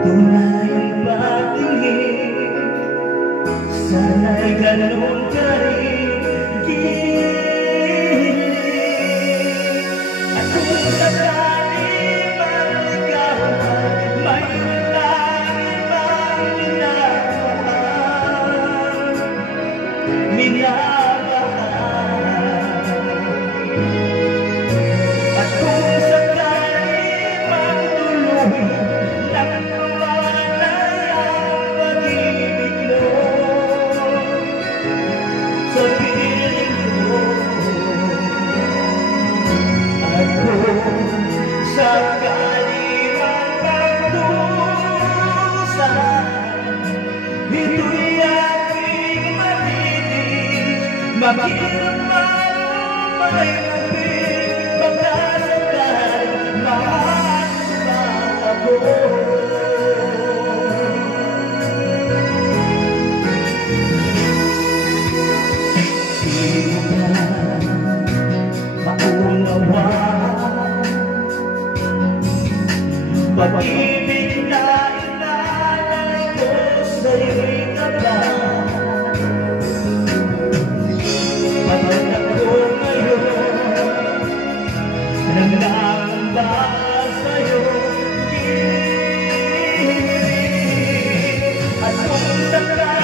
Tunay ang patingin, sana'y ganun ka rin giling. At kung sakali man ikaw may langit mang minamahal, at kung sakali man tuloy nang mawalay ang pag-ibig mo sa piling ko, at kung sakali man magdusa, ito'y aking matitis, maghirap man o may lupit, magkasakal, mahal ba ako? Di na maunawaan pag-ibig na inalay ko sa'yo'y kablan. Patay ako ngayon, nangamba sa'yo giling. At kung sakali